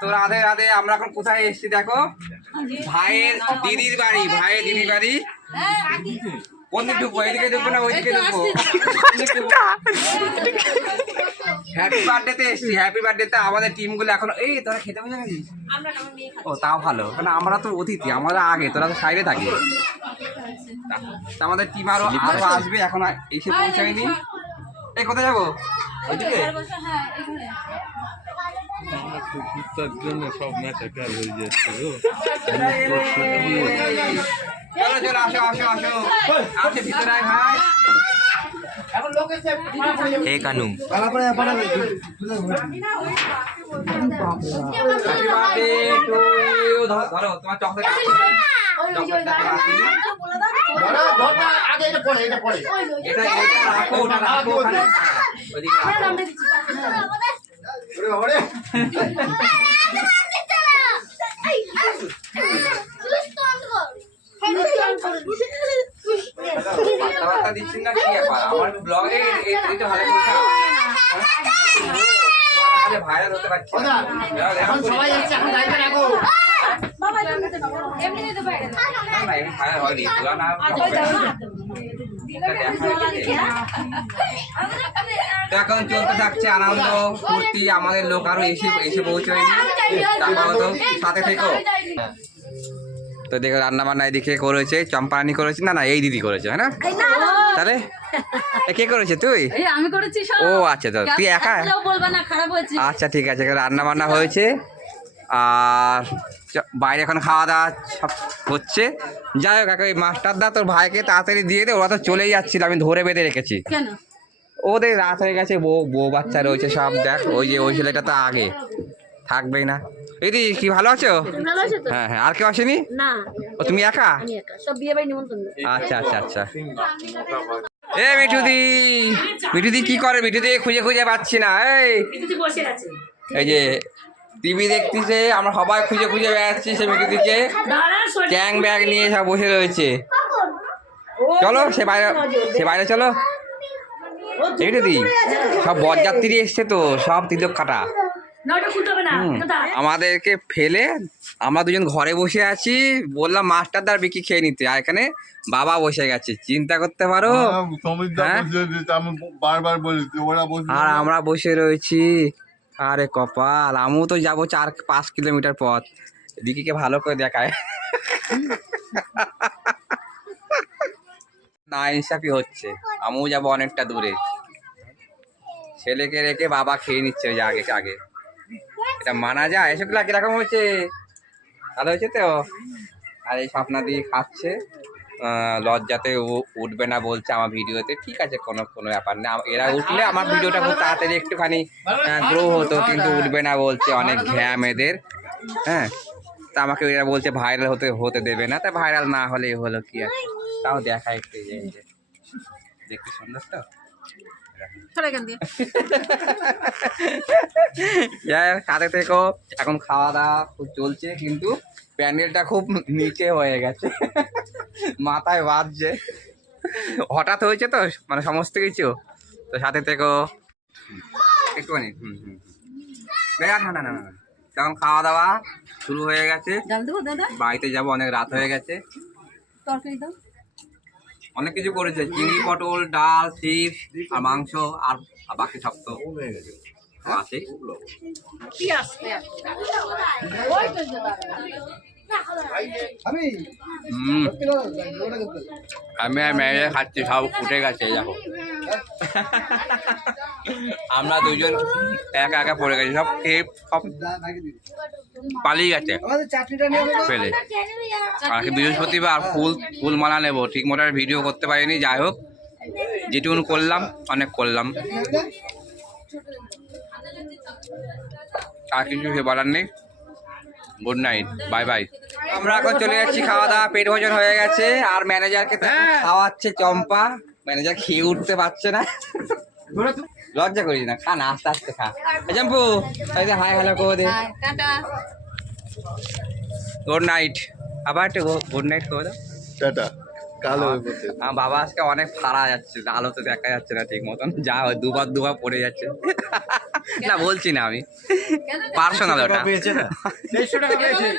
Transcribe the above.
তো রাধে রাধে আমরা এখন কোথায় এসেছি দেখো? ভাইয়ের দিদির বাড়ি ভাইয়ের দিদির বাড়ি। কোন দিক ঢুকবো? এদিকে ঢুকবো না ওইদিকে ঢুকবো? হ্যাপি বার্থডেতে এসেছি হ্যাপি বার্থডেতে আমাদের টিমগুলো এখন এই তোরা খেতে বসে গেছিস? আমরা আমার মেয়ে ও তাও ভালো। কারণ আমরা তো অতিথি আমরা আগে তোরা তো সাইডে থাকি। তা আমাদের টিম আরও আরও আসবে এখন আর এসে পৌঁছায়নি। এই কোথায় যাব? ওইদিকে? কুত্তার জন্য সব ম্যাচ একার হয়ে যাচ্ছে চলো চলো আসো আসো আসো আসে ভিতরে ভাই হে Kanu happy birthday to you ধরো তোমার চকলেট। এটা এটা রাখো ওটা রাখো। ওখানে দিচ্ছেন না কি? ব্যাপার আমার ব্লগে এটা ভালো করে হ্যাঁ? ভাইরাল হতে পারছি না। এখন সবাই বাবা এমনিতে দাও এমনিতে তো বাইরে দাও না, এমনি ভাইরাল হয়নি। না এখন চলতে থাকছে আনন্দ ফুর্তি আমাদের লোক আরও এসে এসে পৌঁছয়নি। তারপর তো সাথে থেকো। তো দেখো রান্না বান্না এদিকে করেছে চম্পারানি করেছে। না না এই দিদি করেছে হ্যাঁ না? তাহলে? এ কে করেছে তুই? আমি করেছি ও আচ্ছা তো তুই একা? বলবা না খারাপ হয়েছে। আচ্ছা ঠিক আছে রান্না বান্না হয়েছে। আর বাইরে এখন খাওয়া দাওয়া সব হচ্ছে। যাই হোক ওই মাস্টারদা তোর ভাইকে তাড়াতাড়ি দিয়ে দে ওরা তো চলেই যাচ্ছিল আমি ধরে বেঁধে রেখেছি। ওদের রাত হয়ে গেছে বউ বউ বাচ্চা রয়েছে সব দেখ ওই যে ওই ছেলেটা তো আগে। থাকবেই না। দিদি কি ভালো আছো? হ্যাঁ হ্যাঁ আর কেউ আসেনি? না। ও তুমি একা। আচ্ছা আচ্ছা আচ্ছা। এ মিঠুদি! মিঠুদি কি করে? মিঠুদি খুঁজে খুঁজে পাচ্ছি না এই। এই যে টিভি দেখতেছে আমরা সবাই খুঁজে খুঁজে বেড়াচ্ছি সে মিঠুদিকে ট্যাং ব্যাগ নিয়ে সব বসে রয়েছে। চলো সে বাইরে সে বাইরে চলো। এই মিঠুদি সব বরযাত্রী এসছে তো সব তিলক কাটা। আমাদেরকে ফেলে আমরা দুজন ঘরে বসে আছি। বললাম মাস্টার দ্বার বিকি খেয়ে নিতে। আর এখানে বাবা বসে গেছে। চিন্তা করতে পারো? হ্যাঁ? বসে আর আমরা বসে রয়েছি। আরে কপাল, আমিও তো যাব চার, পাঁচ কিলোমিটার পথ। দিদিকে ভালো করে দেখায়। না ইনসাফি হচ্ছে। আমিও যাব অনেকটা দূরে। ছেলেকে রেখে বাবা খেয়ে নিচ্ছে ওই আগে আগে। এটা মানা যায়? এসব কীরকম হয়েছে? ভালো হয়েছে তো? আর এই স্বপ্না দিয়ে খাচ্ছে। লজ্জাতে ও উঠবে না বলছে আমার ভিডিওতে। ঠিক আছে কোনো কোনো ব্যাপার না। এরা উঠলে আমার ভিডিওটা খুব তাড়াতাড়ি একটুখানি গ্রো হতো কিন্তু উঠবে না বলছে অনেক ঘ্যাম এদের। হ্যাঁ তা আমাকে এরা বলছে ভাইরাল হতে হতে দেবে না। তা ভাইরাল না হলে হলো কি আছে তাও দেখা একটু যে দেখতে সুন্দর তো? সাথে থেকেও এখন খাওয়া দাওয়া খুব চলছে কিন্তু প্যান্ডেলটা খুব নিচে হয়ে গেছে। মাথায় বাজছে। হঠাৎ হয়েছে তো মানে সমস্ত কিছু। তো সাথে থেকেও একটুখানি হুম হুম। না না না না না। খাওয়া দাওয়া শুরু হয়ে গেছে। বাড়িতে যাব অনেক রাত হয়ে গেছে। অনেক কিছু করেছে। চিংড়ি পটল ডাল চিপস আর মাংস আর আর বাকি সব তো। আছে আমি আর মেয়ে খাচ্ছি সব উঠে গেছে দেখো। আমরা দুজন একা একা পড়ে গেছি সব খেয়ে সব পালিয়ে গেছে। ফেলে আর বৃহস্পতিবার ফুল ফুল মালা নেব। ঠিক মতো ভিডিও করতে পারিনি যাই হোক। যেটুকুন করলাম অনেক করলাম। আর কিছু সে বলার নেই। গুড নাইট বাই বাই আমরা এখন চলে যাচ্ছি খাওয়া দাওয়া পেট ভোজন হয়ে গেছে আর ম্যানেজারকে খাওয়াচ্ছে চম্পা। ম্যানেজার খেয়ে উঠতে পারছে না। লজ্জা করিস না খা না আস্তে আস্তে খা। চম্পু হাই হ্যালো করে দে। গুড নাইট আবার একটু গুড নাইট করে দাও। টাটা। কালো আমার বাবা আজকে অনেক ফাড়া যাচ্ছে আলো তো দেখা যাচ্ছে না ঠিক মতন। যা হয় দুবার দুবার পড়ে যাচ্ছে। না বলছি না আমি। পার্সোনাল ওটা।